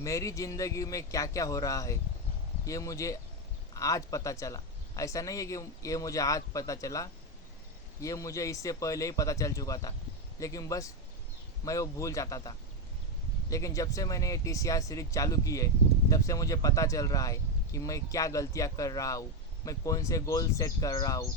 मेरी ज़िंदगी में क्या क्या हो रहा है ये मुझे आज पता चला। ऐसा नहीं है कि ये मुझे आज पता चला, ये मुझे इससे पहले ही पता चल चुका था, लेकिन बस मैं वो भूल जाता था। लेकिन जब से मैंने ये TCR सीरीज़ चालू की है, तब से मुझे पता चल रहा है कि मैं क्या गलतियाँ कर रहा हूँ, मैं कौन से गोल सेट कर रहा हूँ,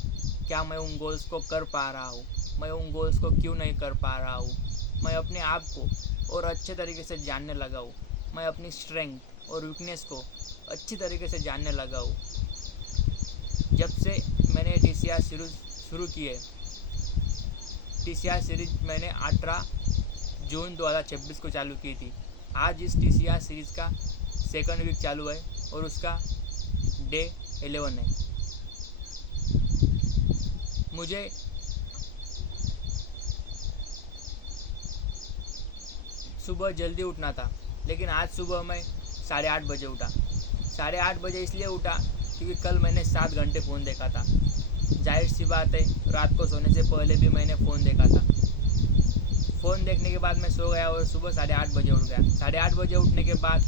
क्या मैं उन गोल्स को कर पा रहा हूँ, मैं उन गोल्स को क्यों नहीं कर पा रहा हूँ। मैं अपने आप को और अच्छे तरीके से जानने लगा हूँ। मैं अपनी स्ट्रेंथ और वीकनेस को अच्छी तरीके से जानने लगा हूँ। जब से मैंने TCR सीरीज़ शुरू की है, TCR सीरीज़ मैंने 18 जून 2026 को चालू की थी। आज इस TCR सीरीज़ का सेकंड वीक चालू है और उसका डे 11 है। मुझे सुबह जल्दी उठना था, लेकिन आज सुबह मैं 8:30 बजे उठा। 8:30 बजे इसलिए उठा क्योंकि कल मैंने 7 घंटे फ़ोन देखा था। जाहिर सी बात है, रात को सोने से पहले भी मैंने फ़ोन देखा था। फ़ोन देखने के बाद मैं सो गया और सुबह 8:30 बजे उठ गया। 8:30 बजे उठने के बाद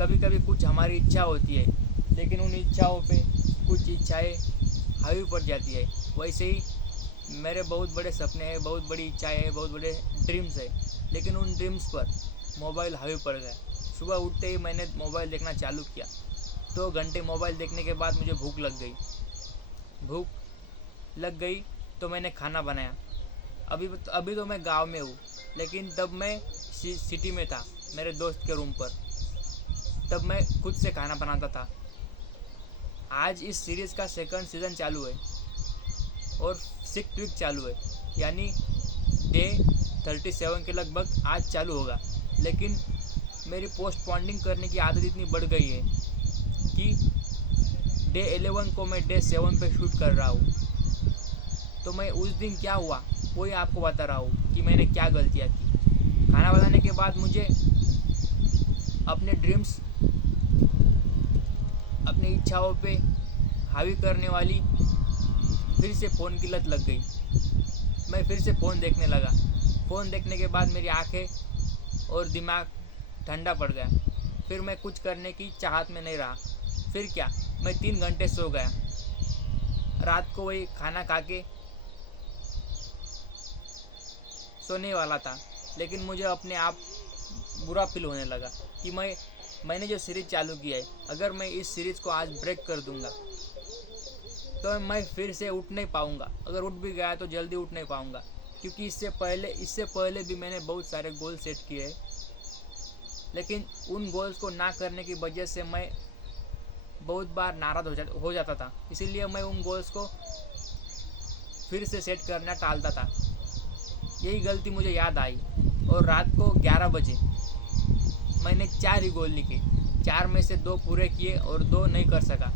कभी कभी कुछ हमारी इच्छा होती है, लेकिन उन इच्छाओं पे कुछ इच्छाएं हावी पड़ जाती है। वैसे ही मेरे बहुत बड़े सपने हैं, बहुत बड़ी इच्छाएं हैं, बहुत बड़े ड्रीम्स है, लेकिन उन ड्रीम्स पर मोबाइल हावी पड़ गया। सुबह उठते ही मैंने मोबाइल देखना चालू किया। 2 घंटे मोबाइल देखने के बाद मुझे भूख लग गई तो मैंने खाना बनाया। अभी तो मैं गांव में हूँ, लेकिन तब मैं सिटी में था मेरे दोस्त के रूम पर। तब मैं खुद से खाना बनाता था। आज इस सीरीज़ का सेकंड सीज़न चालू है और 6th वीक चालू है, यानी डे 37 के लगभग आज चालू होगा। लेकिन मेरी पोस्टपोंडिंग करने की आदत इतनी बढ़ गई है कि डे 11 को मैं डे 7 पे शूट कर रहा हूँ। तो मैं उस दिन क्या हुआ वही आपको बता रहा हूँ कि मैंने क्या गलतियाँ की। खाना बनाने के बाद मुझे अपने ड्रीम्स, अपनी इच्छाओं पे हावी करने वाली फिर से फ़ोन की लत लग गई। मैं फिर से फ़ोन देखने लगा। फ़ोन देखने के बाद मेरी आंखें और दिमाग ठंडा पड़ गया। फिर मैं कुछ करने की चाहत में नहीं रहा। फिर क्या, मैं 3 घंटे सो गया। रात को वही खाना खा के सोने वाला था, लेकिन मुझे अपने आप बुरा फील होने लगा कि मैंने जो सीरीज़ चालू किया है, अगर मैं इस सीरीज़ को आज ब्रेक कर दूंगा तो मैं फिर से उठ नहीं पाऊंगा। अगर उठ भी गया तो जल्दी उठ नहीं पाऊंगा, क्योंकि इससे पहले भी मैंने बहुत सारे गोल सेट किए हैं, लेकिन उन गोल्स को ना करने की वजह से मैं बहुत बार नाराज़ हो जाता था। इसीलिए मैं उन गोल्स को फिर से सेट करना टालता था। यही गलती मुझे याद आई और रात को 11 बजे मैंने 4 ही गोल लिखे। 4 में से 2 पूरे किए और 2 नहीं कर सका,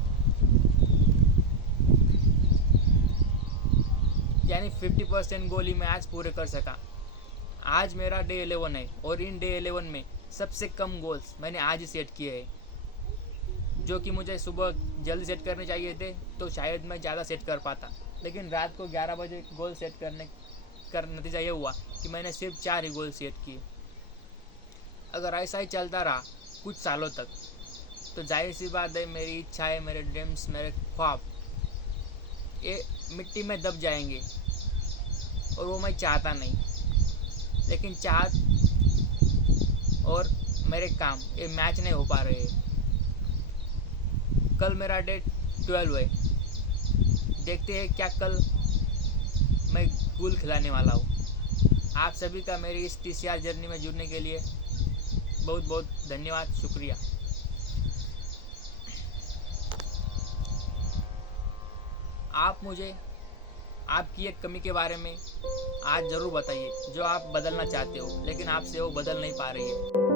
यानी 50% गोल ही मैं आज पूरे कर सका। आज मेरा डे 11 है और इन डे 11 में सबसे कम गोल्स मैंने आज ही सेट किए हैं, जो कि मुझे सुबह जल्दी सेट करने चाहिए थे तो शायद मैं ज़्यादा सेट कर पाता। लेकिन रात को 11 बजे गोल सेट करने का नतीजा ये हुआ कि मैंने सिर्फ 4 ही गोल सेट किए। अगर ऐसा ही चलता रहा कुछ सालों तक तो जाहिर सी बात है, मेरी इच्छाएं, मेरे ड्रीम्स, मेरे ख्वाब ये मिट्टी में दब जाएंगे और वो मैं चाहता नहीं। लेकिन चाहत और मेरे काम ये मैच नहीं हो पा रहे हैं। कल मेरा डेट 12 है। देखते हैं क्या कल मैं गुल खिलाने वाला हूँ। आप सभी का मेरी इस TCR जर्नी में जुड़ने के लिए बहुत बहुत धन्यवाद, शुक्रिया। आप मुझे आपकी एक कमी के बारे में आज ज़रूर बताइए, जो आप बदलना चाहते हो लेकिन आपसे वो बदल नहीं पा रही है।